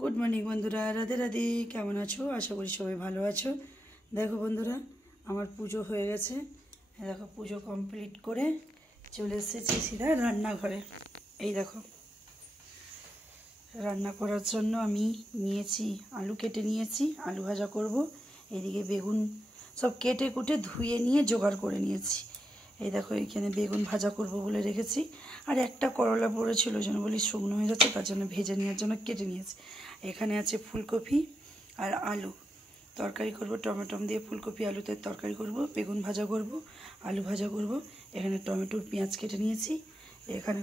Good morning বন্ধুরা, রাধে রাধে। কেমন আছো? আশা করি সবাই ভালো আছো। দেখো বন্ধুরা, আমার পুজো হয়ে গেছে। দেখো পুজো কমপ্লিট করে চলে এসেছি সিধা রান্নাঘরে। এই দেখো, রান্না করার জন্য আমি নিয়েছি আলু, কেটে নিয়েছি, আলু ভাজা করব। এদিকে বেগুন সব কেটে কুটে ধুয়ে নিয়ে জোগাড় করে নিয়েছি। এই দেখো, এইখানে বেগুন ভাজা করব বলে রেখেছি। আর একটা করলা পড়েছিল, যেন বলি শুকনো হয়ে যাচ্ছে, তার জন্য ভেজে নেওয়ার জন্য কেটে নিয়েছি। এখানে আছে ফুলকপি আর আলু, তরকারি করব। টমেটো দিয়ে ফুলকপি আলুতে তরকারি করব, বেগুন ভাজা করব, আলু ভাজা করব। এখানে টমেটোর পেঁয়াজ কেটে নিয়েছি। এখানে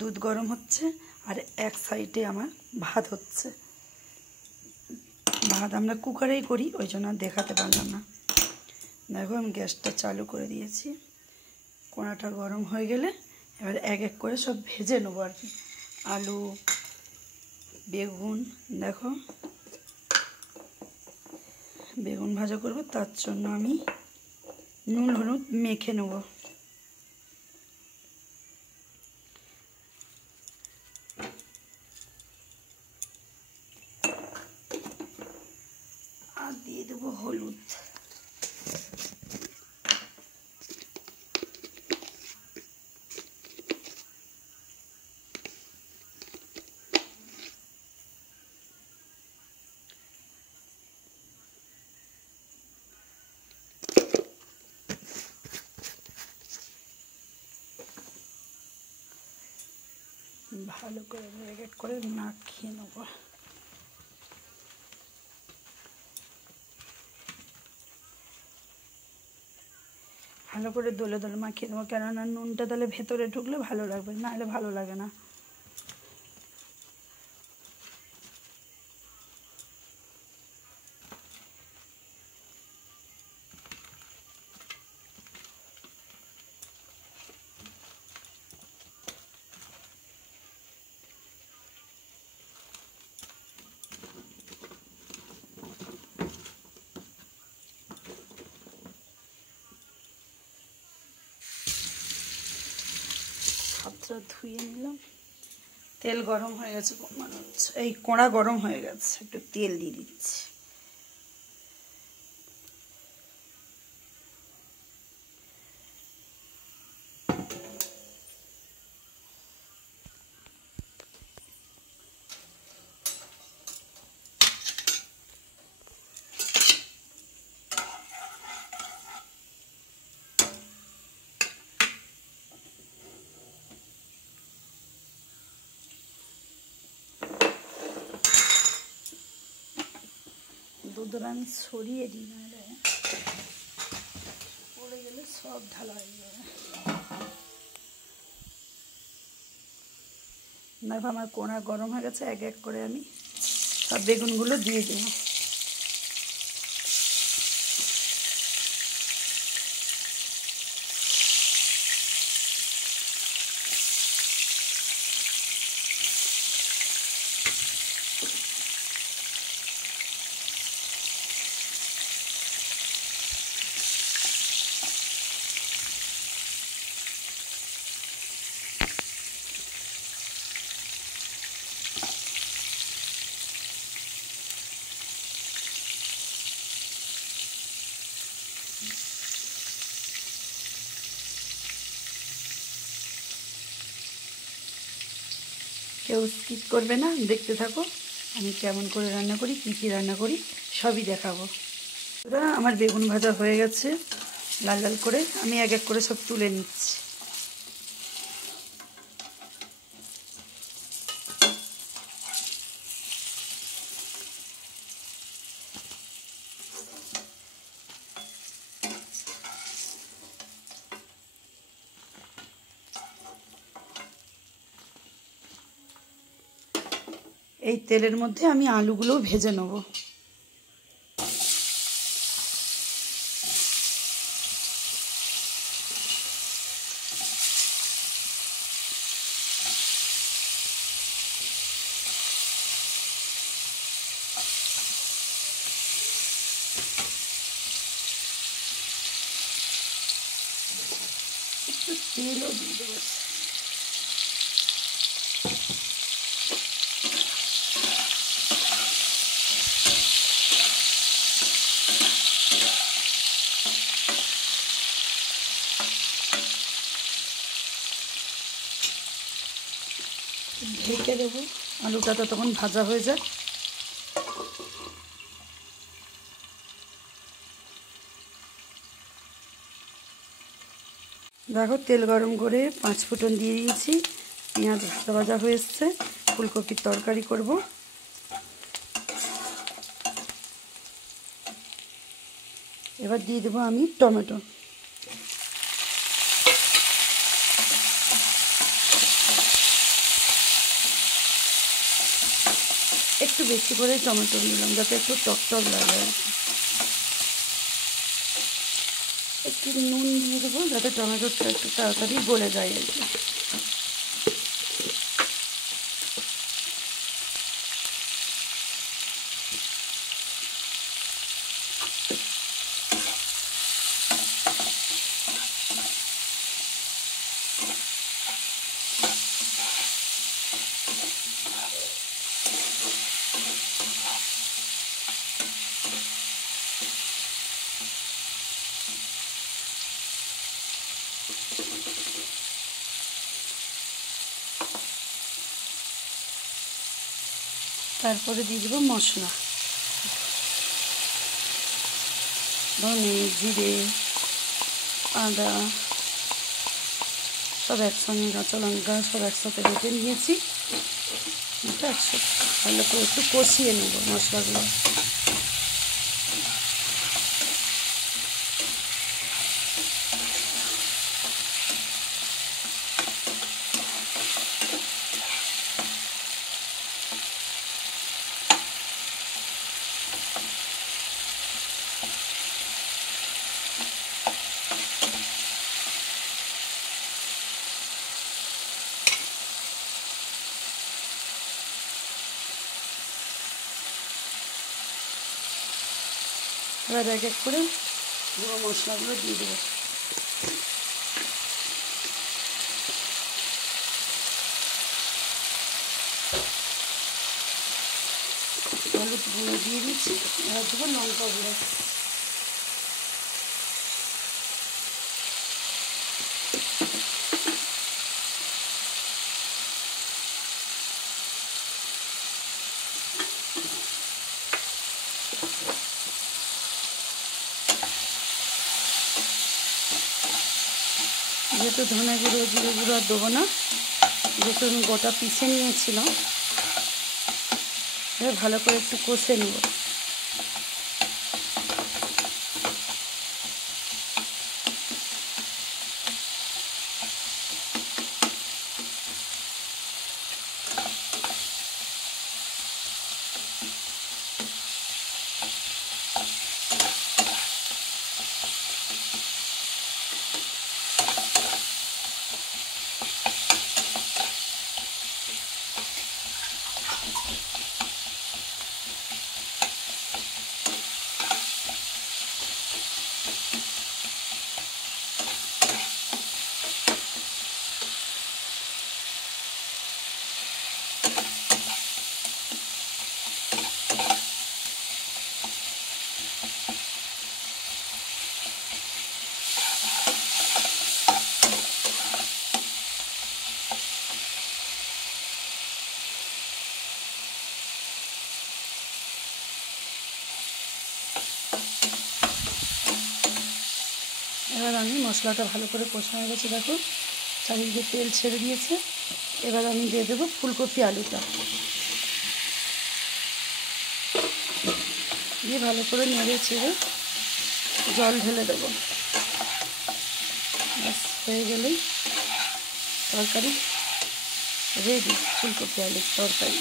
দুধ গরম হচ্ছে, আর এক সাইডে আমার ভাত হচ্ছে। ভাত আমরা কুকারেই করি, ওই জন্য আর দেখাতে পারলাম না। দেখো, আমি গ্যাসটা চালু করে দিয়েছি। কড়াটা গরম হয়ে গেলে এবার এক এক করে সব ভেজে নেবো আর কি। আলু, বেগুন, দেখো বেগুন ভাজা করব, তার জন্য আমি নুন হলুদ মেখে নেব। আর দিয়ে দেবো হলুদ। ভালো করে ম্যারিনেট করে মাখিয়ে নেব। ভালো করে দোলে দোলে মাখিয়ে নেবো, কেননা নুনটা তাহলে ভেতরে ঢুকলে ভালো লাগবে, নাহলে ভালো লাগে না। হাতটা ধুয়ে নিলাম। তেল গরম হয়ে গেছে মনে হচ্ছে, এই কড়া গরম হয়ে গেছে, একটু তেল দিয়ে দিচ্ছি। দুধটা আমি ছড়িয়ে দিই, নাহলে পড়ে গেলে সব ঢালা হয়ে যাবে। দেখো, আমার কোড়া গরম হয়ে গেছে। এক এক করে আমি সব বেগুনগুলো দিয়ে দেবো। কেউ স্কিপ করবে না, দেখতে থাকো আমি কেমন করে রান্না করি, কী কী রান্না করি সবই দেখাবো। আমার বেগুন ভাজা হয়ে গেছে লাল লাল করে, আমি এক এক করে সব তুলে নিচ্ছি। এই তেলের মধ্যে আমি আলুগুলোও ভেজে নেব। একটু তেলও দিয়ে দেবো। ঢেকে দেবো, আলুটা তো তখন ভাজা হয়ে যায়। দেখো তেল গরম করে 5 ফোঁটন দিয়ে দিয়েছি, পেঁয়াজ ভাজা ভাজা হয়ে এসছে। ফুলকপির তরকারি করব। এবার দিয়ে দেবো আমি টমেটো। একটু বেশি করে টমেটো নিলাম যাতে একটু টক লাগে আর কি। একটু নুন দিয়ে দেবো যাতে টমেটোটা একটু তাড়াতাড়ি গলে যায় আর কি। তারপরে দিয়ে দেবো মশলা, ধনে জিরে আদা সব একসঙ্গে, কাঁচা লঙ্কা সব একসাথে বেটে নিয়েছি। এটা একসাথে ভালো করে একটু কষিয়ে নেব মশলাগুলো। এবার এক এক করে গুঁড়ো মশলাগুলো দিয়ে দেবো। হলুদ গুঁড়ো দিয়ে দিচ্ছি, এবার দেবো লঙ্কা গুঁড়ো। যেহেতু ধনে গুঁড়ো জিরে গুঁড়ো আর দেবো না, যেহেতু আমি গোটা পিষে নিয়েছিলাম, এবার ভালো করে একটু কষে নেব। এবার আমি মশলাটা ভালো করে কষা হয়ে গেছে, দেখো চারিদিকে তেল ছেড়ে দিয়েছে। এবার আমি দিয়ে দেবো ফুলকপি আলুটা, দিয়ে ভালো করে নেড়ে ছেড়ে জল ঢেলে দেবো। ব্যাস হয়ে গেলেই তরকারি রেডি, ফুলকপি আলুর তরকারি।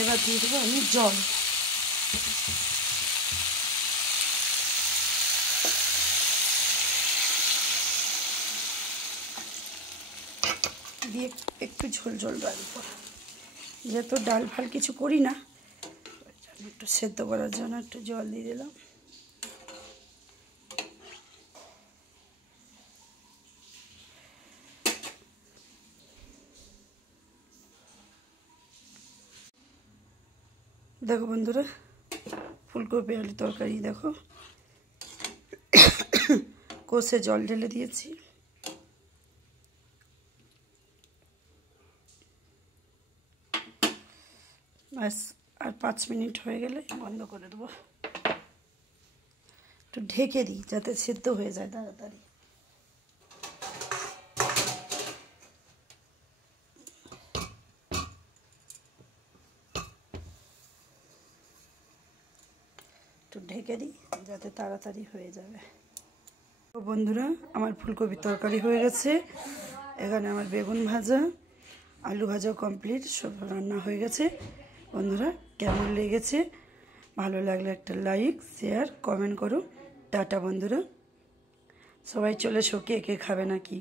এবার দিয়ে দেবো আমি জল। দিয়ে একটু ঝোল ঝোল রাখবো, যেহেতু ডাল ফাল কিছু করি না, একটু সেদ্ধ করার জন্য একটু জল দিয়ে দিলাম। দেখো বন্ধুরা, ফুলকপি আলু তরকারি দেখো কষে জল ঢেলে দিয়েছি। ব্যাস, আর 5 মিনিট হয়ে গেলে বন্ধ করে দেবো। একটু ঢেকে দিই যাতে সেদ্ধ হয়ে যায় তাড়াতাড়ি। একটু ঢেকে দিই যাতে তাড়াতাড়ি হয়ে যাবে। তো বন্ধুরা, আমার ফুলকপির তরকারি হয়ে গেছে। এখানে আমার বেগুন ভাজা, আলু ভাজা কমপ্লিট, সব রান্না হয়ে গেছে। বন্ধুরা, কেমন লেগেছে? ভালো লাগলে একটা লাইক, শেয়ার, কমেন্ট করো। টাটা বন্ধুরা, সবাই চলে এসো, কে কে খাবে নাকি।